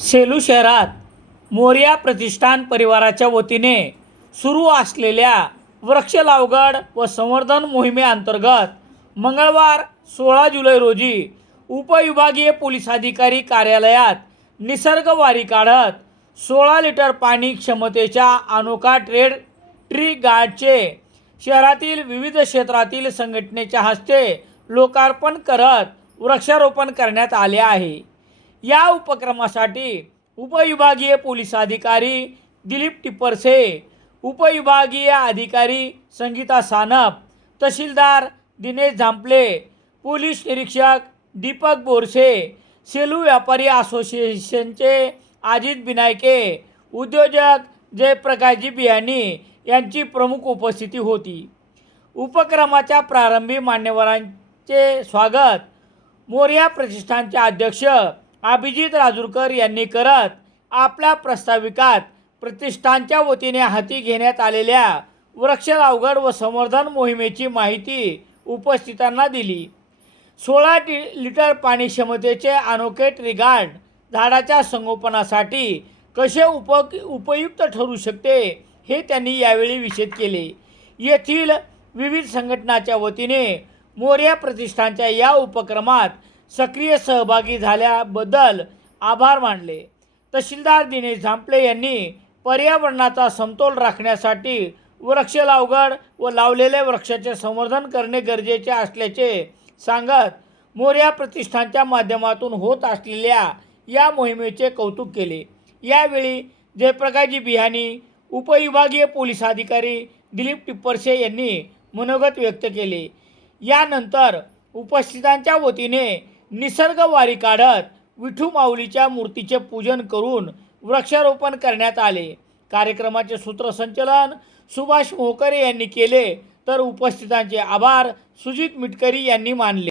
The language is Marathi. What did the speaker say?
सेलू शहरात मोरिया प्रतिष्ठान परिवाराच्या वतीने सुरू असलेल्या वृक्ष लावगड व संवर्धन मोहिमेअंतर्गत मंगळवार सोळा जुलै रोजी उपविभागीय पोलीस अधिकारी कार्यालयात निसर्गवारी काढत सोळा लिटर पाणी क्षमतेच्या अनोखा ट्रेड ट्री गार्डचे शहरातील विविध क्षेत्रातील संघटनेच्या हस्ते लोकार्पण करत वृक्षारोपण करण्यात आले आहे. या उपक्रमासाठी उपविभागीय पोलीस अधिकारी दिलीप टिप्परसे उपविभागीय अधिकारी संगीता सानप तहसीलदार दिनेश झांपले पोलीस निरीक्षक दीपक बोरसे सेलू व्यापारी असोसिएशनचे अजित बिनायके उद्योजक जयप्रकाशजी बियाणी यांची प्रमुख उपस्थिती होती. उपक्रमाच्या प्रारंभी मान्यवरांचे स्वागत. मोर्या प्रतिष्ठानचे अध्यक्ष अभिजित राजूरकर यांनी करत आपल्या प्रस्ताविकात प्रतिष्ठानच्या वतीने हाती घेण्यात आलेल्या वृक्ष लावगड व संवर्धन मोहिमेची माहिती उपस्थितांना दिली. सोळा टी लिटर पाणी क्षमतेचे अनोखे ट्रिगार्ड झाडाच्या संगोपनासाठी कसे उप उपयुक्त ठरू शकते हे त्यांनी यावेळी विषद केले. येथील विविध संघटनाच्या वतीने मोर्या प्रतिष्ठानच्या या उपक्रमात सक्रिय सहभागी झाल्याबद्दल आभार मानले. तहसीलदार दिनेश झांपले यांनी पर्यावरणाचा समतोल राखण्यासाठी वृक्ष लावगड व लावलेल्या वृक्षाचे संवर्धन करणे गरजेचे असल्याचे सांगत मोर्या प्रतिष्ठानच्या माध्यमातून होत असलेल्या या मोहिमेचे कौतुक केले. यावेळी जयप्रकाशजी बिहानी उपविभागीय पोलीस अधिकारी दिलीप टिप्परसे यांनी मनोगत व्यक्त केले. यानंतर उपस्थितांच्या वतीने निसर्ग वारी काढत विठू माऊलीच्या मूर्तीचे पूजन करून वृक्षारोपण करण्यात आले. कार्यक्रमाचे सूत्रसंचलन सुभाष मोहकरे यांनी केले. तर उपस्थितांचे आभार सुजित मिटकरी यांनी मानले.